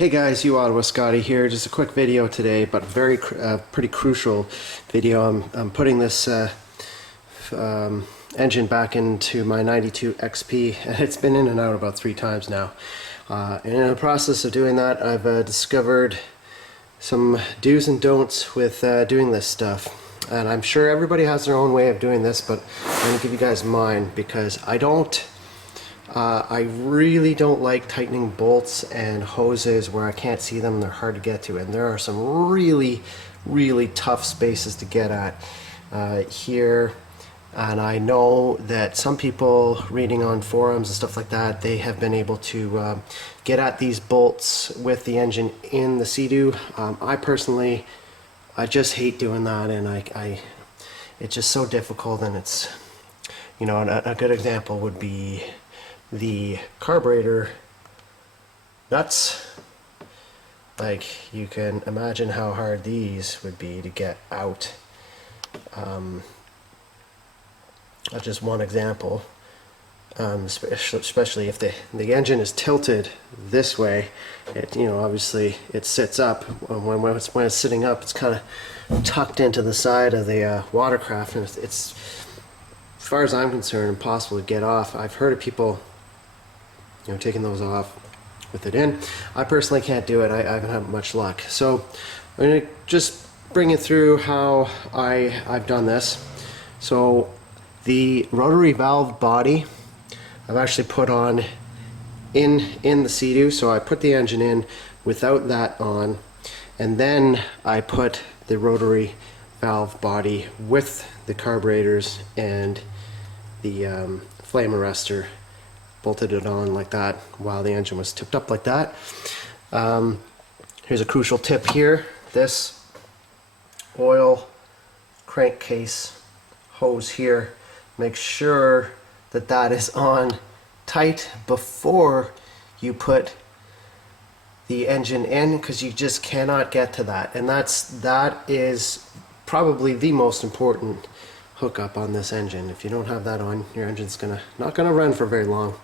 Hey guys, Ottawa Scotty here. Just a quick video today, but pretty crucial video. I'm putting this engine back into my 92 XP, and it's been in and out about 3 times now. And in the process of doing that, I've discovered some do's and don'ts with doing this stuff. And I'm sure everybody has their own way of doing this, but I'm going to give you guys mine because I really don't like tightening bolts and hoses where I can't see them and they're hard to get to, and there are some really tough spaces to get at here. And I know that some people reading on forums and stuff like that, they have been able to get at these bolts with the engine in the Sea-Doo. I personally, I just hate doing that, and it's just so difficult. And it's, you know, a good example would be the carburetor nuts. Like, you can imagine how hard these would be to get out. That's just one example. Especially if the engine is tilted this way, you know, obviously it sits up. When it's sitting up, it's kind of tucked into the side of the watercraft, and it's, as far as I'm concerned, impossible to get off. I've heard of people, you know, taking those off with it in. I personally can't do it. I haven't had much luck. So I'm going to just bring you through how I've done this. So the rotary valve body I've actually put on in the Sea-Doo. So I put the engine in without that on, and then I put the rotary valve body with the carburetors and the flame arrestor, bolted it on like that while the engine was tipped up like that. Here's a crucial tip here. This oil crankcase hose here, make sure that that is on tight before you put the engine in, because you just cannot get to that. And that is probably the most important hookup on this engine. If you don't have that on, your engine's not gonna run for very long.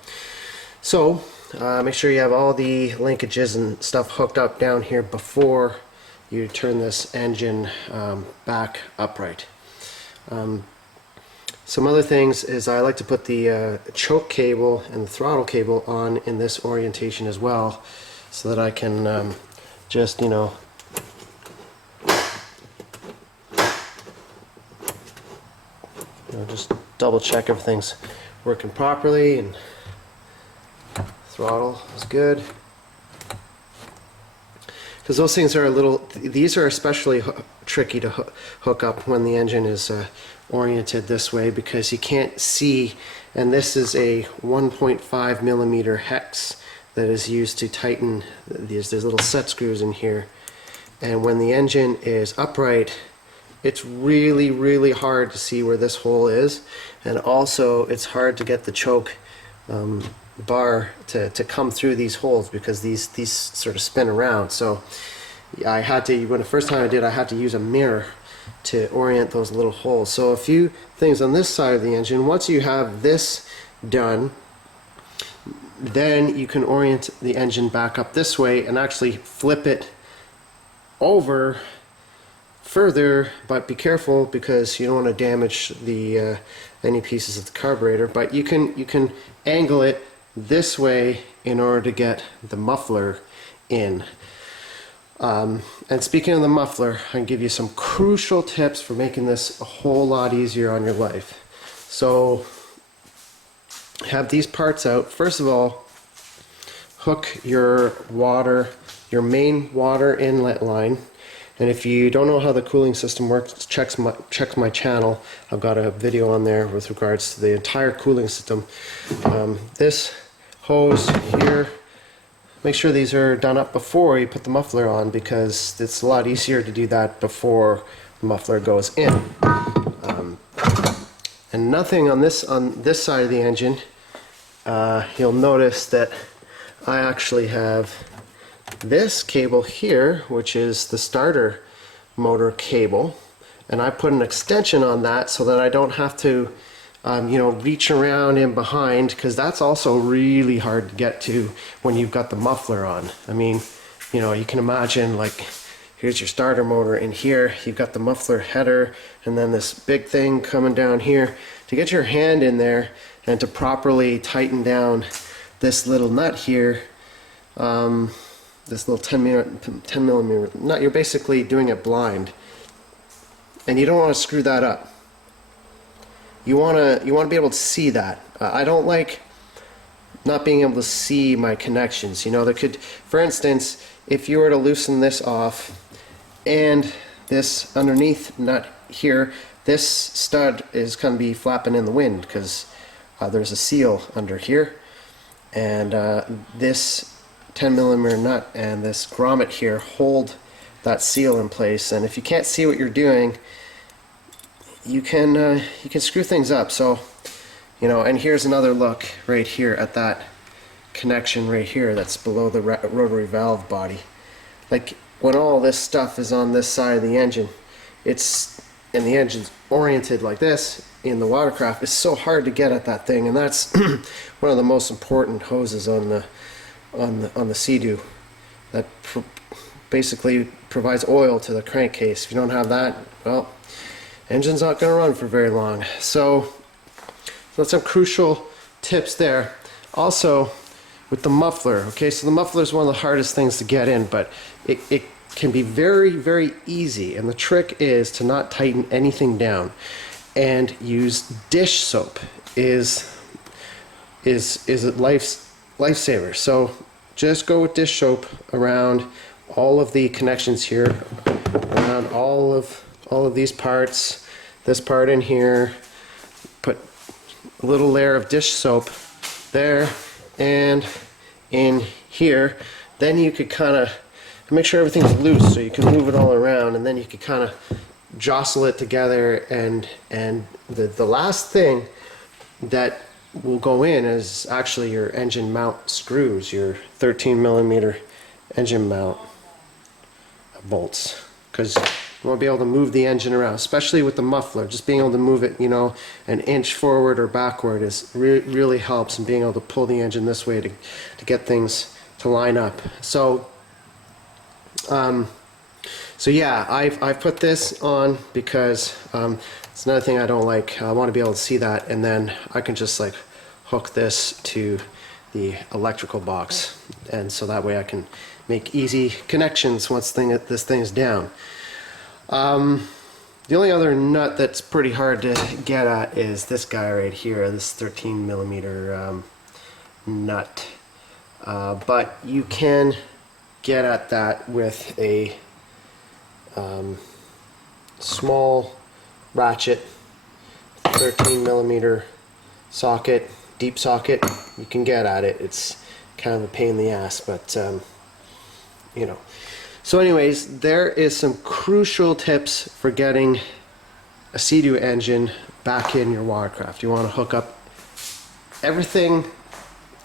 So make sure you have all the linkages and stuff hooked up down here before you turn this engine back upright. Some other things is I like to put the choke cable and the throttle cable on in this orientation as well, so that I can just, you know, just double check everything's working properly, and throttle is good. Because those things are these are especially tricky to hook up when the engine is oriented this way, because you can't see, and this is a 1.5 millimeter hex that is used to tighten these. There's little set screws in here, and when the engine is upright, it's really hard to see where this hole is, and also it's hard to get the choke bar to come through these holes, because these sort of spin around. So I had to, when the first time I did, I had to use a mirror to orient those little holes. So a few things on this side of the engine. Once you have this done, then you can orient the engine back up this way and actually flip it over further, but be careful because you don't want to damage the any pieces of the carburetor. But you can angle it this way in order to get the muffler in. And speaking of the muffler, I can give you some crucial tips for making this a whole lot easier on your life. So have these parts out. First of all, hook your main water inlet line. And if you don't know how the cooling system works, check my channel. I've got a video on there with regards to the entire cooling system. This hose here, make sure these are done up before you put the muffler on, because it's a lot easier to do that before the muffler goes in. And nothing on this side of the engine. You'll notice that I actually have this cable here, which is the starter motor cable, and I put an extension on that so that I don't have to you know, reach around in behind, because that's also really hard to get to when you've got the muffler on. I mean, you know, you can imagine, like, here's your starter motor, and here you've got the muffler header, and then this big thing coming down here. To get your hand in there and to properly tighten down this little nut here, this little 10 millimeter nut, you're basically doing it blind, and you don't want to screw that up. You want to be able to see that. I don't like not being able to see my connections. You know, there could, for instance, if you were to loosen this off, and this underneath nut here, this stud is going to be flapping in the wind because there's a seal under here, and this 10 millimeter nut and this grommet here hold that seal in place. And if you can't see what you're doing, you can screw things up. So, you know, and here's another look right here at that connection right here that's below the rotary valve body. Like, when all this stuff is on this side of the engine, and the engine's oriented like this in the watercraft, it's so hard to get at that thing, and that's one of the most important hoses on the Sea-Doo that basically provides oil to the crankcase. If you don't have that, well, engine's not going to run for very long. So that's some crucial tips there. Also, with the muffler, okay, so the muffler is one of the hardest things to get in, but it can be very, very easy, and the trick is to not tighten anything down and use dish soap is a lifesaver. So just go with dish soap around all of the connections here, around all of these parts, this part in here. Put a little layer of dish soap there and in here. Then you could kind of make sure everything's loose, so you can move it all around, and then you could kind of jostle it together. And the last thing that will go in is actually your engine mount screws, your 13 millimeter engine mount bolts, because you want to be able to move the engine around, especially with the muffler. Just being able to move it, you know, an inch forward or backward is really helps, and being able to pull the engine this way to get things to line up. So yeah, I've put this on because it's another thing I don't like. I want to be able to see that, and then I can just like hook this to the electrical box, and so that way I can make easy connections once this thing is down. The only other nut that's pretty hard to get at is this guy right here, this 13 millimeter nut, but you can get at that with a small ratchet, 13 millimeter socket, deep socket. You can get at it. It's kind of a pain in the ass, but you know. So anyways, there is some crucial tips for getting a Sea-Doo engine back in your watercraft. You want to hook up everything,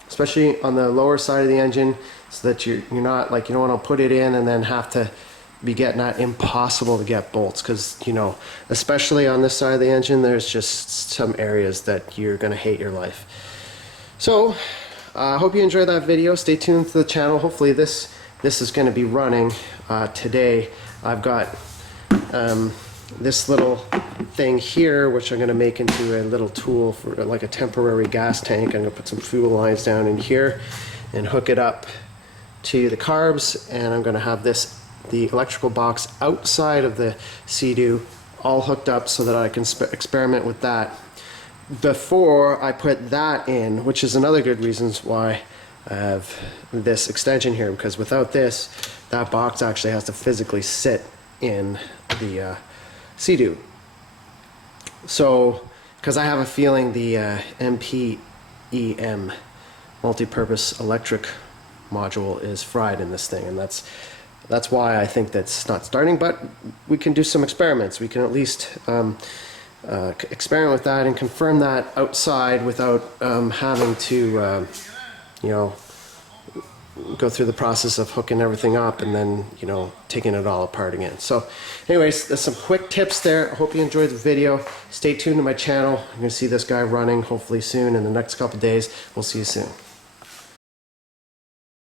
especially on the lower side of the engine, so that you're not like, you don't want to put it in and then have to be getting that impossible to get bolts, because, you know, especially on this side of the engine, there's just some areas that you're going to hate your life. So I hope you enjoyed that video. Stay tuned to the channel. Hopefully this is going to be running today. I've got this little thing here, which I'm going to make into a little tool for like a temporary gas tank. I'm going to put some fuel lines down in here and hook it up to the carbs, and I'm going to have the electrical box outside of the Sea-Doo all hooked up so that I can experiment with that before I put that in, which is another good reasons why I have this extension here, because without this, that box actually has to physically sit in the Sea-Doo. So, because I have a feeling the MPEM, multi-purpose electric module, is fried in this thing, and that's why I think that's not starting. But we can do some experiments. We can at least experiment with that and confirm that outside without having to you know, go through the process of hooking everything up and then, you know, taking it all apart again. So anyways, there's some quick tips there. I hope you enjoyed the video. Stay tuned to my channel. You're going to see this guy running hopefully soon in the next couple days. We'll see you soon.